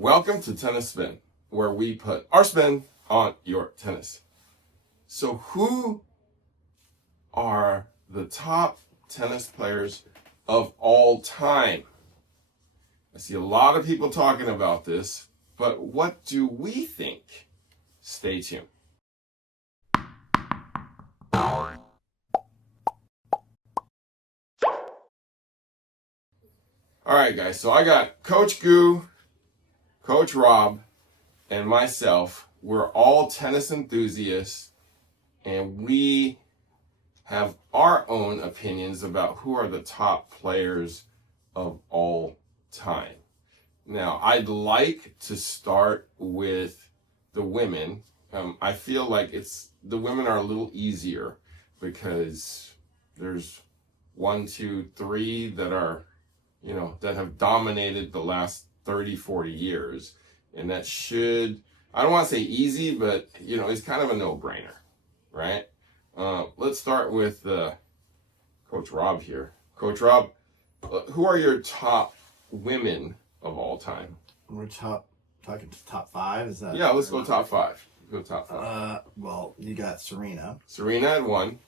Welcome to Tennis Spin, where we put our spin on your tennis. So who are the top tennis players of all time? I see a lot of people talking about this, but what do we think? Stay tuned. All right, guys, so I got Coach Goo, Coach Rob, and myself. We're all tennis enthusiasts, and we have our own opinions about who are the top players of all time. Now, I'd like to start with the women. I feel like the women are a little easier because there's 1, 2, 3 that are, that have dominated the last 30, 40 years. And that should, I don't want to say easy, but, it's kind of a no-brainer, right? Let's start with Coach Rob here. Coach Rob, who are your top women of all time? We're talking top 5? Is that? Yeah, let's go top 5. Go top 5. Well, you got Serena. Serena at 1.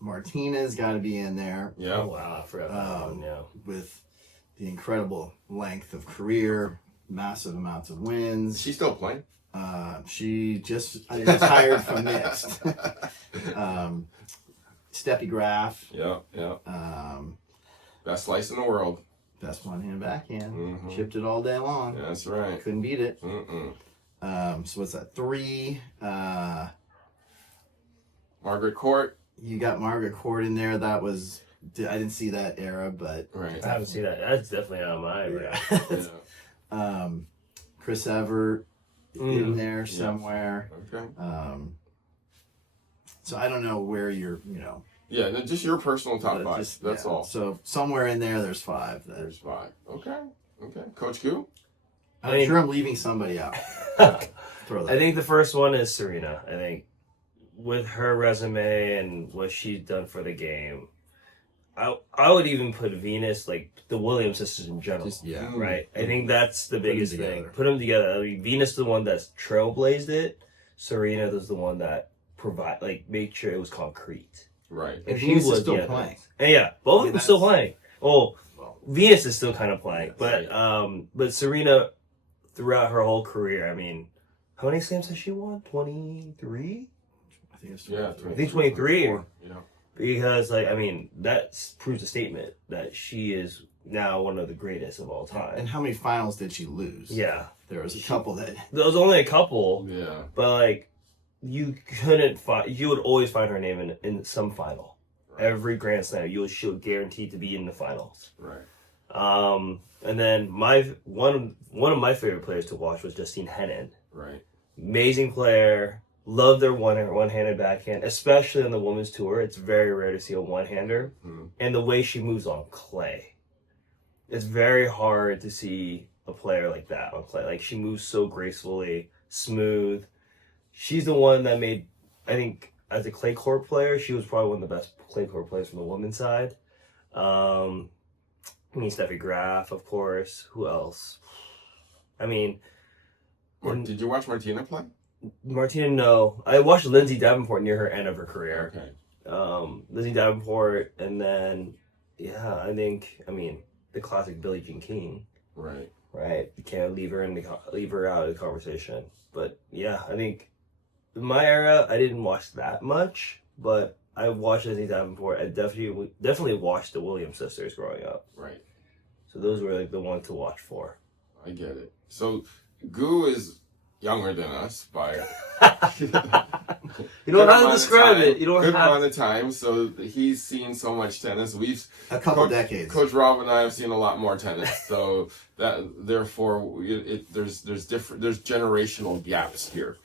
Martina's got to be in there. Yeah. Oh, wow, I forgot that one, yeah. With the incredible length of career, massive amounts of wins. Is she still playing? She just retired from mixed. Steffi Graf. Yeah. Best slice in the world. Best one-hand backhand. Mm-hmm. Chipped it all day long. That's right. Couldn't beat it. Mm-mm. So what's that? 3. Margaret Court. You got Margaret Court in there. That was, I didn't see that era, but Right. I haven't seen that. That's definitely not mine. Yeah. Chris Evert in there somewhere. Okay. So I don't know where you're, Yeah, just your personal top 5. just- That's yeah. all. So somewhere in there's 5. There's 5. Okay. Coach Goo? I'm sure I'm leaving somebody out. Throw that. I think the first one is Serena. I think with her resume and what she's done for the game, I would even put Venus, like the Williams sisters in general. Right? I think that's the biggest thing. Put them together. I mean, Venus is the one that's trailblazed it. Serena was the one that made sure it was concrete. Right. And Venus is still playing. And yeah, both of them still playing. Well, Venus is still kind of playing, but Serena, throughout her whole career, I mean, how many slams has she won? 23? I think it's 23. I think 23. Yeah. Because, that proves a statement that she is now one of the greatest of all time. And how many finals did she lose? Yeah. There was a couple that... There was only a couple. Yeah. But, you couldn't find... You would always find her name in some final. Right. Every Grand Slam, she was guaranteed to be in the finals. Right. And then one of my favorite players to watch was Justine Henin. Right. Amazing player. Love their one-handed backhand, especially on the women's tour. It's very rare to see a one-hander. And the way she moves on clay. It's very hard to see a player like that on clay. Like, she moves so gracefully, smooth. She's the one that made, I think, as a clay court player, she was probably one of the best clay court players from the women's side. Steffi Graf, of course. Who else? Did you watch Martina play? Martina, no. I watched Lindsay Davenport near her end of her career. Okay. Lindsay Davenport, and then, the classic Billie Jean King. Right. Right. You can't leave her out of the conversation. But yeah, I think in my era, I didn't watch that much, but I watched Lindsay Davenport. I definitely watched the Williams sisters growing up. Right. So those were the ones to watch for. I get it. So Goo is younger than us by you don't have to describe it. You don't good have amount of time. So he's seen so much tennis. We've a couple decades. Coach Rob and I have seen a lot more tennis. So that therefore there's generational gaps here.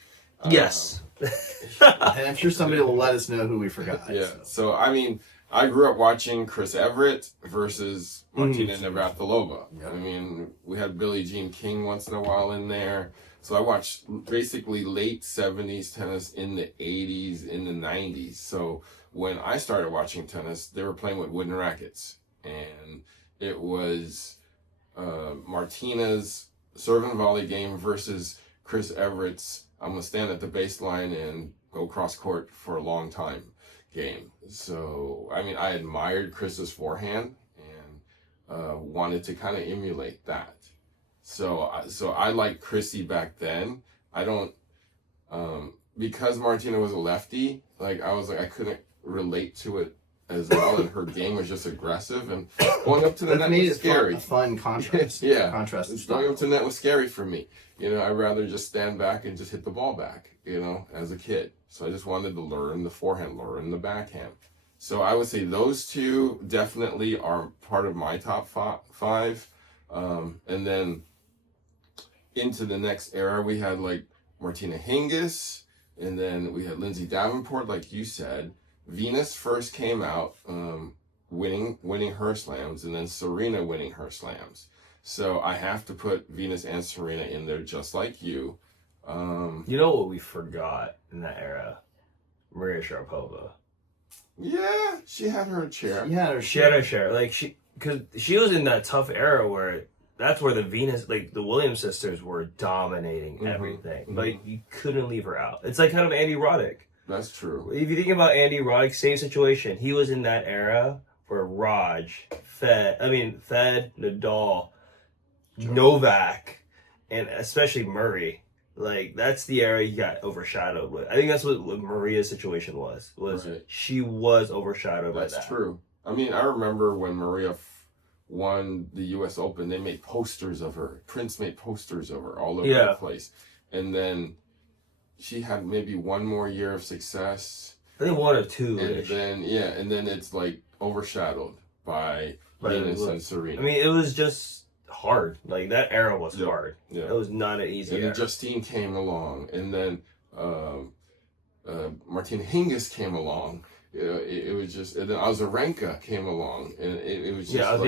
Yes. And I'm sure somebody will let us know who we forgot. Yeah. So I grew up watching Chris Evert versus Martina Navratilova. Yeah. We had Billie Jean King once in a while in there. So I watched basically late 70s tennis in the 80s, in the 90s. So when I started watching tennis, they were playing with wooden rackets. And it was Martina's serve and volley game versus Chris Everett's I'm going to stand at the baseline and go cross court for a long time game. So, I mean, I admired Chris's forehand and wanted to kind of emulate that. So I liked Chrissy back then. I don't, because Martina was a lefty, like I couldn't relate to it as well, and her game was just aggressive, and going up to the net was scary. A fun contrast. Yeah, contrast. Going up to the net was scary for me. I'd rather just stand back and just hit the ball back. As a kid, so I just wanted to learn the forehand, learn the backhand. So I would say those two definitely are part of my top five. And then into the next era, we had like Martina Hingis, and then we had Lindsay Davenport, like you said. Venus first came out winning her slams, and then Serena winning her slams. So I have to put Venus and Serena in there just like you. You know what we forgot in that era? Maria Sharapova. Yeah, she had her share. She had her share. Like, because she was in that tough era where that's where the Williams sisters were dominating everything. Mm-hmm. Like, you couldn't leave her out. It's like kind of Andy Roddick. That's true. If you think about Andy Roddick, same situation. He was in that era where Fed, Nadal, Novak, and especially Murray. Like, that's the era he got overshadowed with. I think that's what Maria's situation was right. She was overshadowed by that. That's true. I mean, I remember when Maria won the U.S. Open, they made posters of her. Prince made posters of her all over the place. And then she had maybe one more year of success. I think one or two. And then it's like overshadowed by Venus and Serena. I mean, it was just hard. Like, that era was hard. Yeah. It was not an easy era. And Justine came along, and then Martina Hingis came along. It was just, and then Azarenka came along, and it was just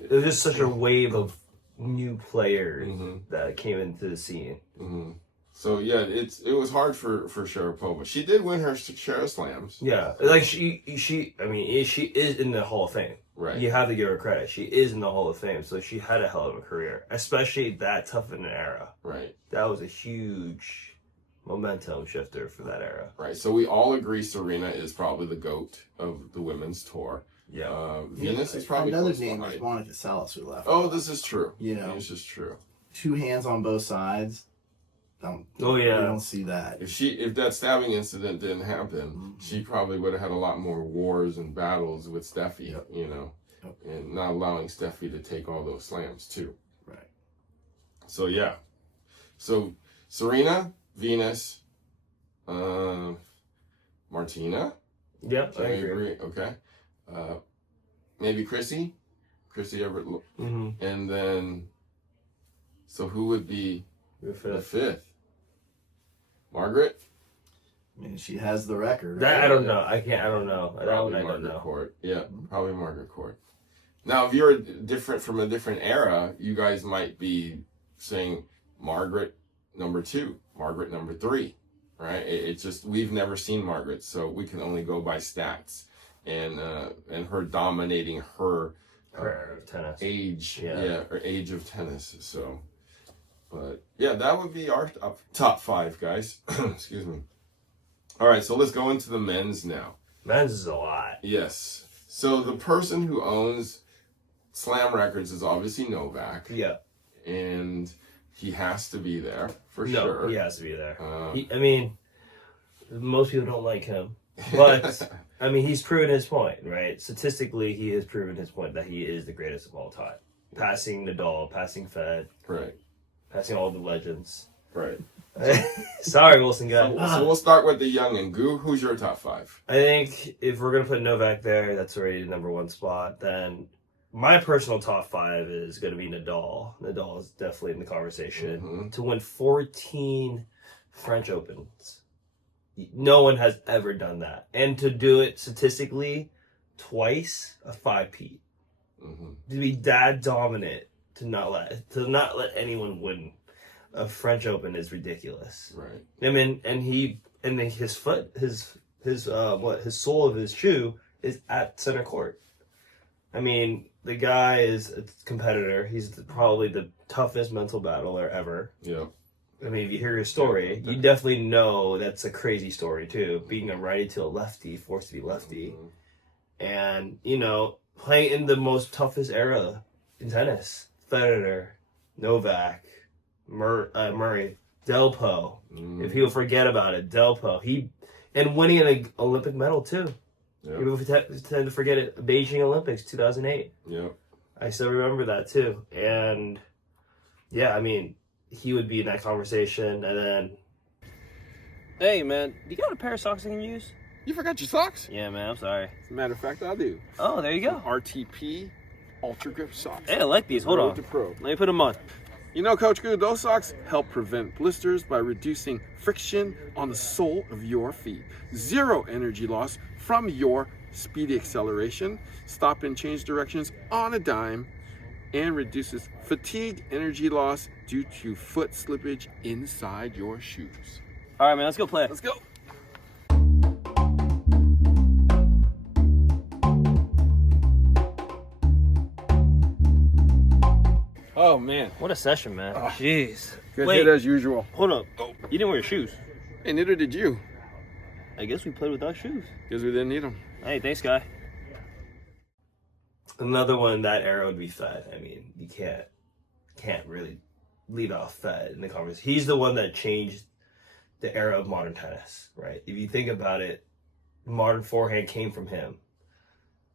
it was just such a wave of new players that came into the scene. Mm-hmm. So it was hard for Sharapova. She did win her share of slams. Yeah, like she is in the Hall of Fame. Right. You have to give her credit. She is in the Hall of Fame, so she had a hell of a career, especially that tough in an era. Right. That was a huge momentum shifter for that era. Right. So we all agree Serena is probably the GOAT of the women's tour. Yeah. Venus is probably another name I wanted to sell us. We left. Oh, this is true. This is true. Two hands on both sides. We don't see that. If that stabbing incident didn't happen, she probably would have had a lot more wars and battles with Steffi, and not allowing Steffi to take all those slams too. Right. So so Serena, Venus, Martina. Yeah, I agree. Okay. Maybe Chrissy Everett, and then so who would be the fifth? Margaret? I mean, she has the record. That, right? I don't know. I don't know. Probably Margaret Court. Yeah, probably Margaret Court. Now, if you're from a different era, you guys might be saying Margaret number 2, Margaret number 3, right? It's just, we've never seen Margaret, so we can only go by stats and her dominating her tennis age, or age of tennis. So. But that would be our top 5, guys. Excuse me. All right, so let's go into the men's now. Men's is a lot. Yes. So the person who owns slam records is obviously Novak. Yeah. And he has to be there for sure. He has to be there. Most people don't like him, but he's proven his point, right? Statistically, he has proven his point that he is the greatest of all time, passing Nadal, passing Fed. Right. Passing all the legends. Right. Sorry, Wilson guy. So we'll start with the young and Goo. Who's your top 5? I think if we're going to put Novak there, that's already the number 1 spot. Then my personal top 5 is going to be Nadal. Nadal is definitely in the conversation. To win 14 French Opens. No one has ever done that. And to do it statistically twice, a 5-peat. To be that dominant. To not let anyone win a French Open is ridiculous. Right. I mean, and his foot, his sole of his shoe is at center court. I mean, the guy is a competitor. He's probably the toughest mental battler ever. Yeah. I mean, if you hear his story, you definitely know that's a crazy story too. Being a righty to a lefty, forced to be lefty, and you know, playing in the most toughest era in tennis. Federer, Novak, Murray, Delpo. If people forget about it, Delpo. And winning an Olympic medal too. Yeah. People tend to forget it. Beijing Olympics 2008. Yeah. I still remember that too. And yeah, I mean, he would be in that conversation. And then, hey man, do you got a pair of socks I can use? You forgot your socks? Yeah, man, I'm sorry. As a matter of fact, I do. Oh, there you go. RTP Ultra Grip socks. Hey, I like these. Hold Road on. to Pro. Let me put them on. You know, Coach Goo, those socks help prevent blisters by reducing friction on the sole of your feet. Zero energy loss from your speedy acceleration, stop and change directions on a dime, and reduces fatigue energy loss due to foot slippage inside your shoes. All right, man, let's go play. Let's go. Oh, man. What a session, man. Jeez. Good Wait, hit as usual. hold up. You didn't wear your shoes. And neither did you, I guess we played without shoes. because we didn't need them. Hey, thanks, guy. Another one in that era would be Fed. I mean, you can't really leave out Fed in the conversation. He's the one that changed the era of modern tennis, right? If you think about it, modern forehand came from him.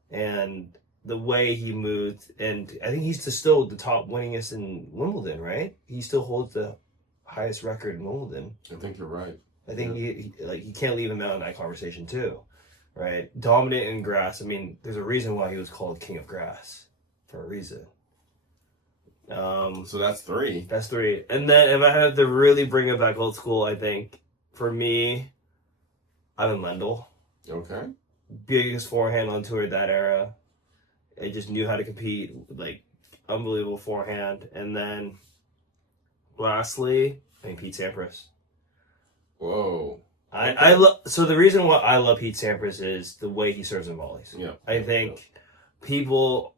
And the way he moved, and I think he's still the top winningest in Wimbledon, right? He still holds the highest record in Wimbledon. I think you're right. I think you can't leave him out in that conversation too, right? Dominant in grass. I mean, there's a reason why he was called King of Grass, for a reason. So that's 3. That's 3. And then if I had to really bring it back old school, I think for me, Ivan Lendl, Okay. biggest forehand on tour that era. I just knew how to compete, like unbelievable forehand. And then lastly, I think Pete Sampras. Whoa. I love. So the reason why I love Pete Sampras is the way he serves in volleys. Yeah. I think people,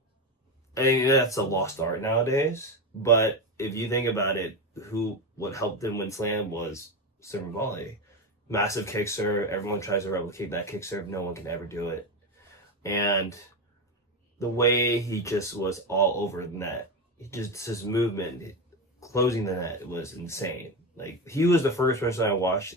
I think that's a lost art nowadays. But if you think about it, what helped him win Slam was serve and volley. Massive kick serve. Everyone tries to replicate that kick serve. No one can ever do it. And the way he just was all over the net, his movement, closing the net was insane. Like, he was the first person I watched.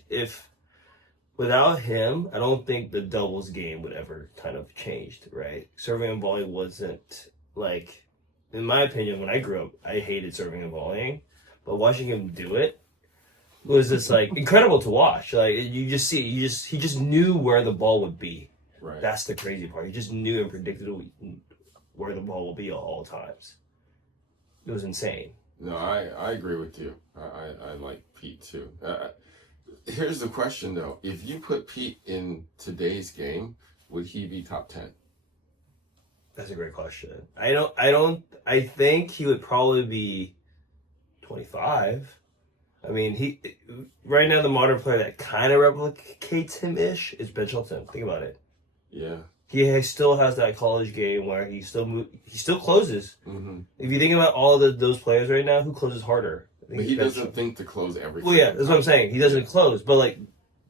Without him, I don't think the doubles game would ever kind of changed, right? Serving and volley wasn't, like, in my opinion, when I grew up, I hated serving and volleying. But watching him do it was just, like, incredible to watch. Like, you just see, he just knew where the ball would be. Right. That's the crazy part. He just knew and predicted where the ball will be at all times. It was insane. No, I agree with you. I like Pete too. Here's the question though: if you put Pete in today's game, would he be top 10? That's a great question. I think he would probably be 25. I mean, right now the modern player that kind of replicates him ish is Ben Shelton. Think about it. Yeah. He still has that college game where he still closes. Mm-hmm. If you think about all those players right now, who closes harder? But he doesn't think to close everything. Well, yeah, that's what I'm saying. He doesn't close, but like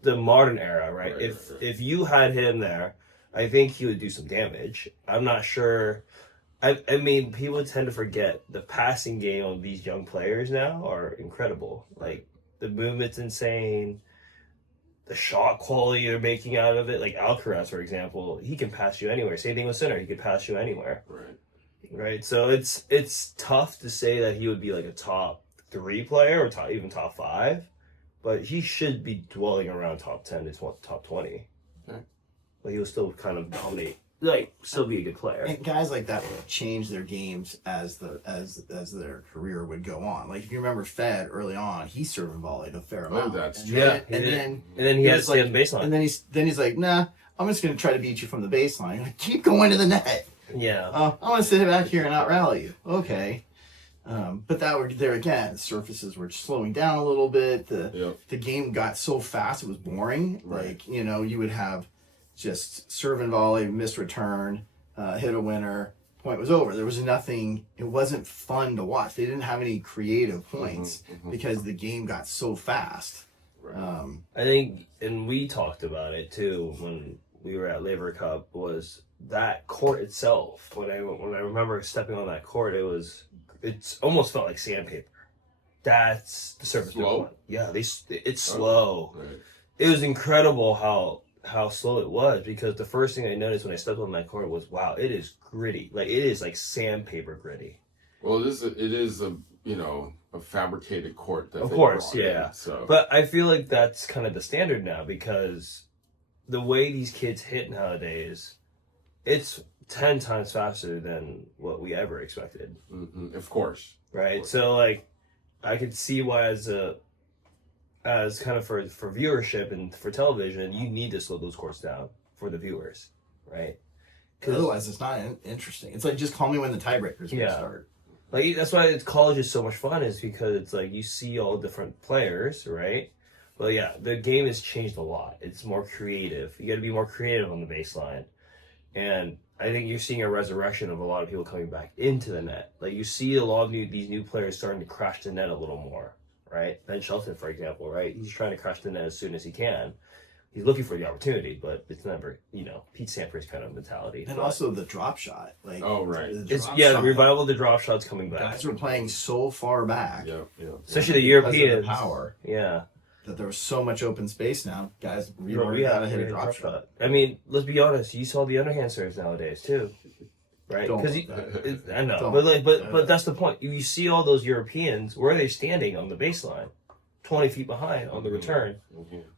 the modern era, right? Right, If you had him there, I think he would do some damage. I'm not sure. I mean, people tend to forget the passing game of these young players now are incredible. Like, the movement's insane. The shot quality they're making out of it. Like Alcaraz, for example, he can pass you anywhere. Same thing with Sinner. He could pass you anywhere. Right. So it's tough to say that he would be like a top 3 player or even top 5. But he should be dwelling around top 10 to top 20. Okay. But he will still kind of dominate. Like, still be a good player. And guys like that would change their games as their career would go on. Like, if you remember Fed early on, he served and volleyed a fair amount. Oh, that's and true. then, Yeah, and then he has to stay on the baseline. And then he's like, nah, I'm just gonna try to beat you from the baseline. Like, keep going to the net. Yeah. I want to sit back here and out rally you. Okay. But there again, the surfaces were slowing down a little bit. The game got so fast it was boring. Right. Like, you would have just serve and volley, miss return, hit a winner, point was over. There was nothing. It wasn't fun to watch. They didn't have any creative points because the game got so fast. Right. I think, and we talked about it too when we were at Laver Cup, was that court itself. When I remember stepping on that court, it's almost felt like sandpaper. That's the surface. Slow? Yeah, it's slow. Right. It was incredible how slow it was, because the first thing I noticed when I stepped on that court was, wow, it is gritty. Like, it is like sandpaper gritty. Well, it is a fabricated court. That Of they course, brought in, yeah. so. But I feel like that's kind of the standard now, because the way these kids hit nowadays, it's 10 times faster than what we ever expected. Of course. Right? So, like, I could see why as kind of for viewership and for television, you need to slow those courts down for the viewers, right? Otherwise, it's not interesting. It's like, just call me when the tiebreakers start. Like, that's why college is so much fun, is because it's like you see all different players, right? But yeah, the game has changed a lot. It's more creative. You got to be more creative on the baseline, and I think you're seeing a resurrection of a lot of people coming back into the net. Like, you see a lot of these new players starting to crash the net a little more. Right? Ben Shelton, for example, right? He's trying to crash the net as soon as he can. He's looking for the opportunity, but it's never, Pete Sampras kind of mentality. And also the drop shot. Like, the revival of the drop shot's coming back. Guys were playing so far back. Yeah. Especially the Europeans. Power. Yeah. That there was so much open space now. Guys, we learned how to hit a drop shot. I mean, let's be honest. You saw the underhand serves nowadays, too. Right? Because I know, but that's the point. You see all those Europeans, where are they standing on the baseline? 20 feet behind on the return.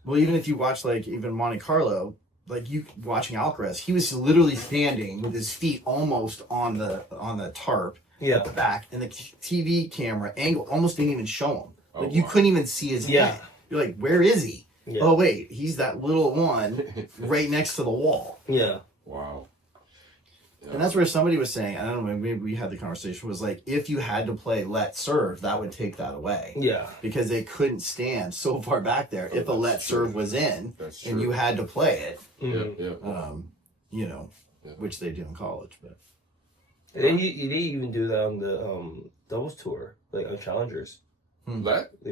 Well, even if you watch, like, even Monte Carlo, like, you watching Alcaraz, he was literally standing with his feet almost on the tarp at the back, and the TV camera angle almost didn't even show him. Like, you couldn't even see his head. You're like, where is he? Yeah. Oh wait, he's that little one right next to the wall. Yeah. Wow. Yeah. And that's where somebody was saying, I don't know, maybe we had the conversation, was like, if you had to play let serve, that would take that away. Yeah. Because they couldn't stand so far back there if a let serve was in and you had to play it. Which they do in college. But and they even do that on the doubles tour, like on challengers. They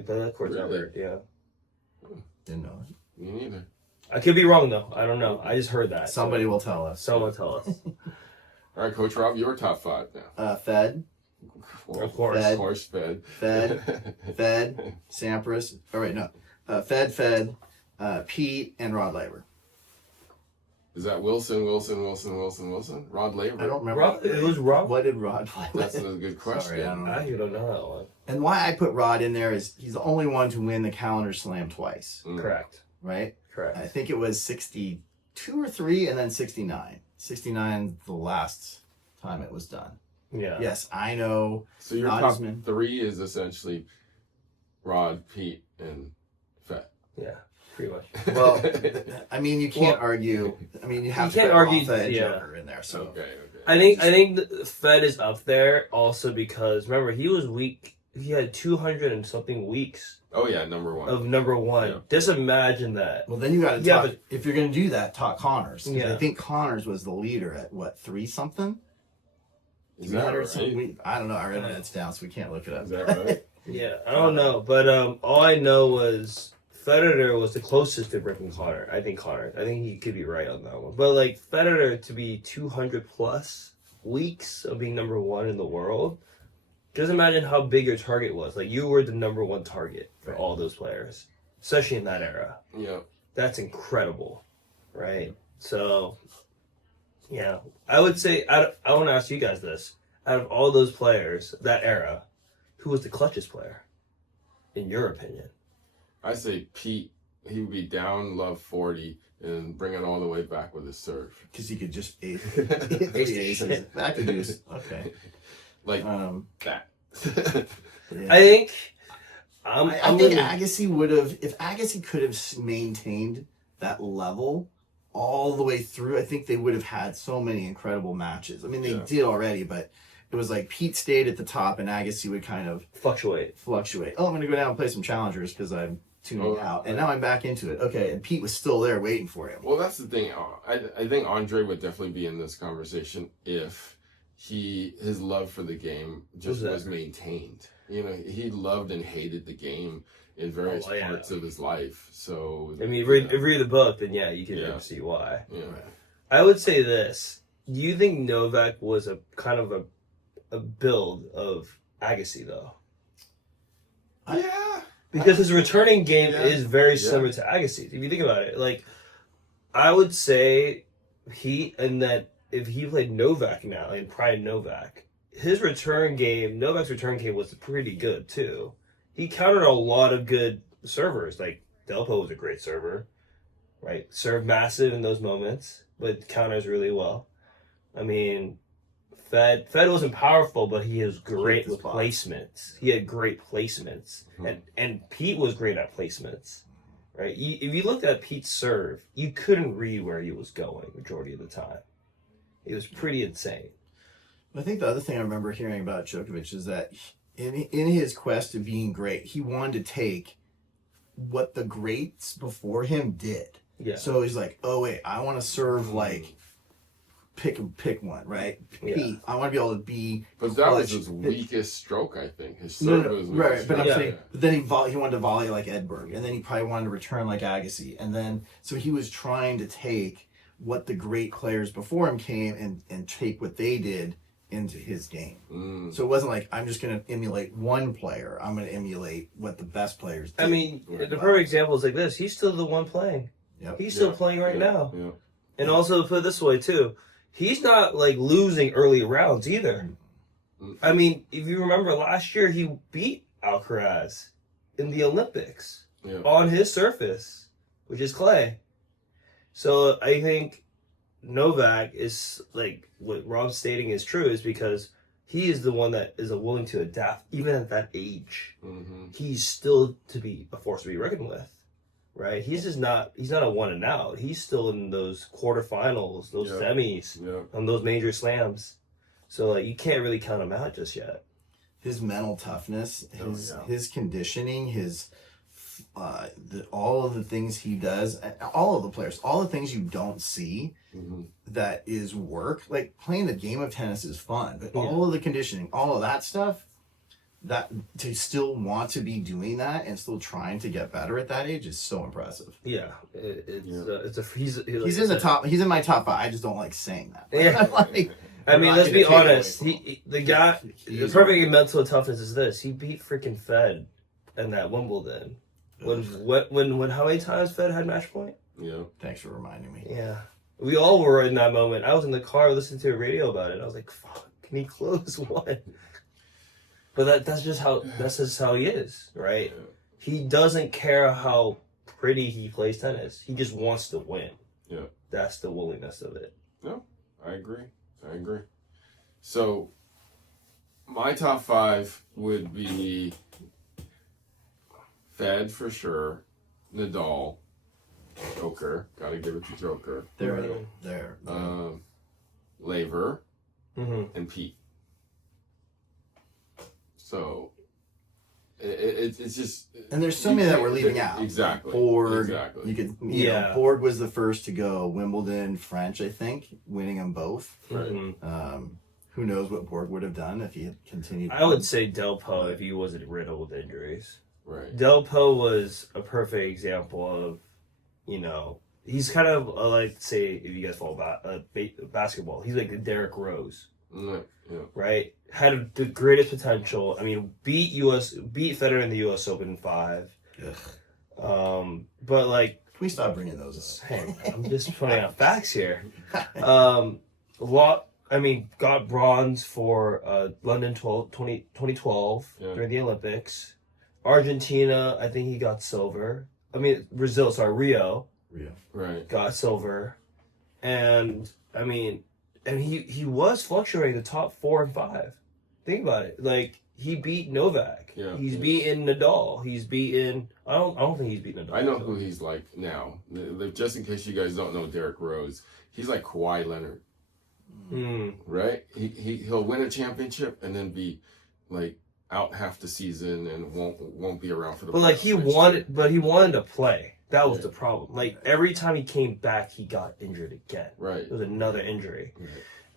play that court out there, yeah. Didn't know it. Me neither. I could be wrong though. I don't know. I just heard that. Somebody will tell us. Someone tell us. All right, Coach Rob, your top five now. Fed. Well, of course. Of course, Fed. Fed, Sampras. All right, no. Fed, Pete, and Rod Laver. Is that Wilson? Rod Laver? I don't remember. It was Rod. What did Rod play? That's a good question. Sorry, I don't know. I don't know that one. And why I put Rod in there is he's the only one to win the calendar slam twice. Correct. Right? Correct. I think it was 62 or 3 and then 69. 69 the last time it was done. Yeah. Yes, I know. So your top 3 is essentially Rod, Pete, and Fed. Yeah, pretty much. Well, I mean, you can't argue. I mean, you have to put Rafa and Joker in there. So okay. I think the Fed is up there also because remember he was weak. He had 200 and something weeks. Oh yeah, number one. Yeah. Just imagine that. Well, then you got to talk. If you're going to do that, talk Connors. Yeah. I think Connors was the leader at what 3 something. Is that right? I don't know. Our internet's down, so we can't look it up. Is that right? Yeah, I don't know, but all I know was Federer was the closest to breaking Connor. I think he could be right on that one. But like Federer to be 200 plus weeks of being number 1 in the world. Just imagine how big your target was. Like, you were the number 1 target for all those players, especially in that era. Yeah. That's incredible, right? So, yeah. I would say, I want to ask you guys this. Out of all those players, that era, who was the clutchest player, in your opinion? I say Pete. He would be down love 40 and bring it all the way back with his serve. Because he could just ace it. That could do. Okay. Like that. Yeah. I think I think Agassi would have, if Agassi could have maintained that level all the way through, I think they would have had so many incredible matches. I mean, they did already, but it was like Pete stayed at the top and Agassi would kind of fluctuate. Oh, I'm going to go down and play some challengers because I'm tuning out. And now I'm back into it. Okay, and Pete was still there waiting for him. Well, that's the thing. I think Andre would definitely be in this conversation if his love for the game just was maintained. You know, he loved and hated the game in various parts of his life. So I mean, if you read the book, then you can see why. Yeah. I would say this: do you think Novak was a kind of a build of Agassi though? Yeah, because his returning game is very similar to Agassi's. If you think about it, like I would say if he played Novak now and prime Novak, Novak's return game was pretty good too. He countered a lot of good servers. Like Delpo was a great server, right? Served massive in those moments, but counters really well. I mean, Fed wasn't powerful, but he has great placements. He had great placements, and Pete was great at placements, right? If you looked at Pete's serve, you couldn't read where he was going majority of the time. It was pretty insane. I think the other thing I remember hearing about Djokovic is that in his quest of being great, he wanted to take what the greats before him did. Yeah. So he's like, oh wait, I want to serve like pick one, right? Pete, I want to be able to be. But that was his weakest stroke, I think. His serve was right. But I'm saying, but then he wanted to volley like Edberg, and then he probably wanted to return like Agassi, and then so he was trying to take what the great players before him came and take what they did into his game. So it wasn't like I'm just going to emulate one player. I'm going to emulate what the best players did. I mean, the perfect example is like this. He's still the one playing. Yep. He's still playing right now. Yep. And also to put it this way too, he's not like losing early rounds either. I mean, if you remember last year, he beat Alcaraz in the Olympics on his surface, which is clay. So I think Novak is like what Rob's stating is true is because he is the one that is willing to adapt even at that age. He's still to be a force to be reckoned with, right? He's not a one and out. He's still in those quarterfinals, those semis, on those major slams. So like you can't really count him out just yet. His mental toughness, his conditioning, his all of the things he does, all of the players, all the things you don't see that is work. Like playing the game of tennis is fun, but all of the conditioning, all of that stuff, that to still want to be doing that and still trying to get better at that age is so impressive. Yeah, he's in the top. He's in my top 5. I just don't like saying that. Yeah. I mean, let's be honest. The perfect mental toughness is this. He beat freaking Fed in that Wimbledon. When how many times Fed had match point? Yeah. Thanks for reminding me. Yeah. We all were in that moment. I was in the car listening to a radio about it. I was like, fuck, can he close one? But that's just how he is, right? Yeah. He doesn't care how pretty he plays tennis. He just wants to win. Yeah. That's the willingness of it. No, I agree. So my top 5 would be Fed for sure, Nadal, Joker, gotta give it to Joker. There. Laver, and Pete. So it's just, and there's so many that we're leaving out. Exactly. Borg, you could, you know, Borg was the first to go Wimbledon, French, I think, winning them both. Right. Who knows what Borg would have done if he had continued? I would say Delpo if he wasn't riddled with injuries. Right. Delpo was a perfect example of, you know, he's kind of like, say, if you guys follow basketball, he's like the Derrick Rose, right? Had the greatest potential. I mean, beat Federer in the U.S. Open in 5. But like, can we stop bringing those up? Hey, I'm just pointing out facts here. Got bronze for London 2012 during the Olympics. Argentina, I think he got silver. Rio. Right. Got silver. And, he was fluctuating the top 4 and 5. Think about it. Like, he beat Novak. Yeah. He's beaten Nadal. He's beaten... I don't think he's beaten Nadal. I know who he's like now. Just in case you guys don't know Derrick Rose, he's like Kawhi Leonard. Right? He'll win a championship and then be like out half the season and won't be around for the. But like he wanted to play. That was the problem. Like every time he came back, he got injured again. Right. It was another injury.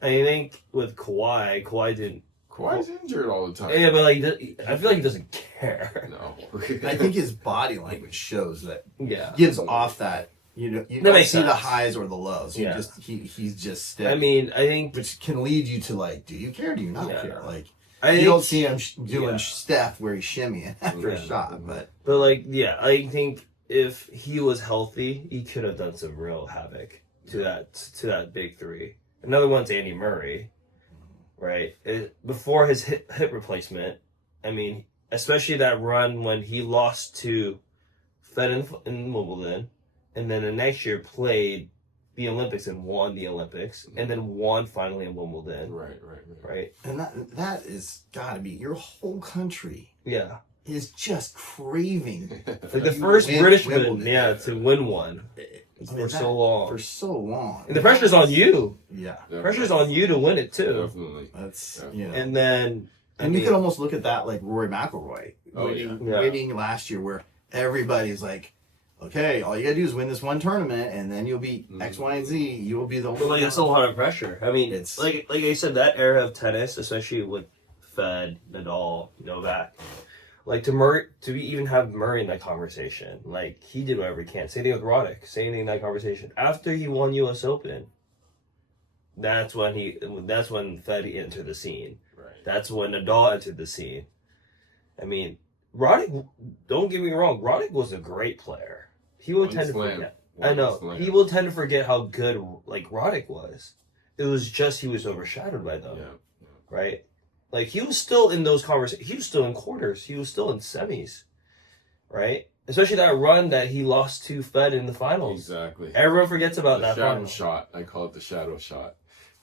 I think with Kawhi didn't. Kawhi's injured all the time. Yeah, but like I feel like he doesn't care. No. I think his body language shows that. Yeah. Gives off that. You don't see the highs or the lows. You just he's just steady. I mean, I think which can lead you to like, do you care? Do you not care? Like, you don't see him doing Steph where he's shimmying after a shot, but like, yeah, I think if he was healthy, he could have done some real havoc to that big three. Another one's Andy Murray, right? Before his hip replacement, I mean, especially that run when he lost to Fed in Wimbledon. And then the next year played the Olympics and won the Olympics, and then won finally in Wimbledon. Right. And that is gotta be your whole country. Yeah. Is just craving. Like the first Britishman, to win one so long. For so long. And the pressure's on you. Yeah. The pressure's on you to win it too. Definitely. That's And then you could almost look at that like Rory McIlroy winning last year, where everybody's like, okay, all you gotta do is win this one tournament, and then you'll be X, Y, and Z. You will be the only. Like, that's a lot of pressure. I mean, it's like I said, that era of tennis, especially with Fed, Nadal, Novak, like to even have Murray in that conversation, like he did whatever he can. Same thing with Roddick. Same thing in that conversation. After he won U.S. Open, that's when Fed entered the scene. Right. That's when Nadal entered the scene. I mean, Roddick. Don't get me wrong. Roddick was a great player. He will tend to forget. I know. He will tend to forget how good like Roddick was. It was just he was overshadowed by them. Yeah. Right? Like he was still in those conversations. He was still in quarters. He was still in semis. Right? Especially that run that he lost to Fed in the finals. Exactly. Everyone forgets about that shadow final shot. I call it the shadow shot.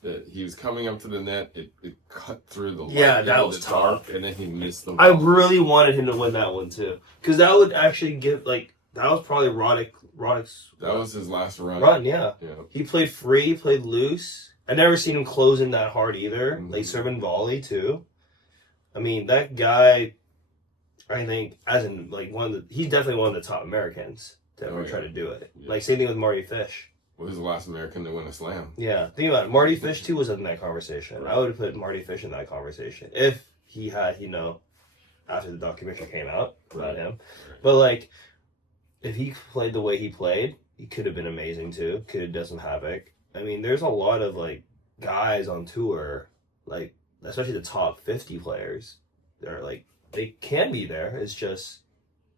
That he was coming up to the net, it cut through the that was tough, and then he missed the ball. I really wanted him to win that one too, because that would actually give that was probably Roddick's. That was his last run. Yeah. He played free, played loose. I never seen him closing that hard either. Like serving volley too. I mean, that guy, I think, he's definitely one of the top Americans to ever try to do it. Yeah. Like same thing with Marty Fish. Well, he's the last American to win a slam. Yeah, think about it. Marty Fish too was in that conversation. Right. I would have put Marty Fish in that conversation if he had, after the documentary came out about him. Right. But like, if he played the way he played, he could have been amazing too. Could have done some havoc. I mean, there's a lot of like guys on tour, like especially the top 50 players. They're like they can be there. It's just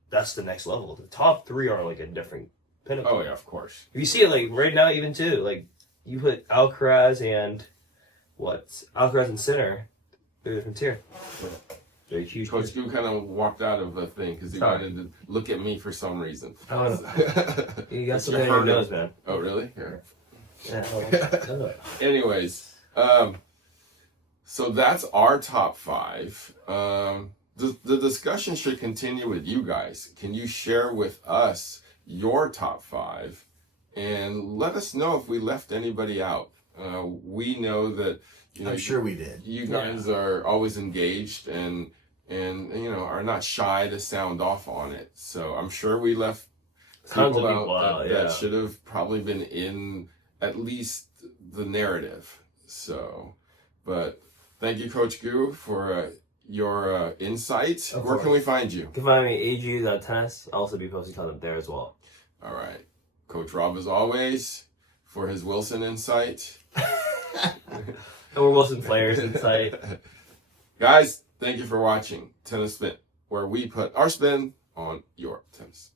that's the next level. The top 3 are like a different pinnacle. Oh yeah, of course. You see it like right now, even too. Like you put Alcaraz and Sinner, they're a different tier. Yeah. Very huge. Coach Gu kind of walked out of the thing because he wanted to look at me for some reason. Oh, you got something in your nose, man. Oh, really? Here. Yeah. Anyways, so that's our top 5. The discussion should continue with you guys. Can you share with us your top 5 and let us know if we left anybody out? We know that I'm sure we did. You guys are always engaged and are not shy to sound off on it. So I'm sure we left people out that should have probably been in at least the narrative. So, but thank you, Coach Gu, for your insight. Where can we find you? You can find me AGU.tennis. I'll also be posting content there as well. All right. Coach Rob, as always, for his Wilson insight. And we're Wilson players insight. Guys, thank you for watching Tennis Spin, where we put our spin on your tennis.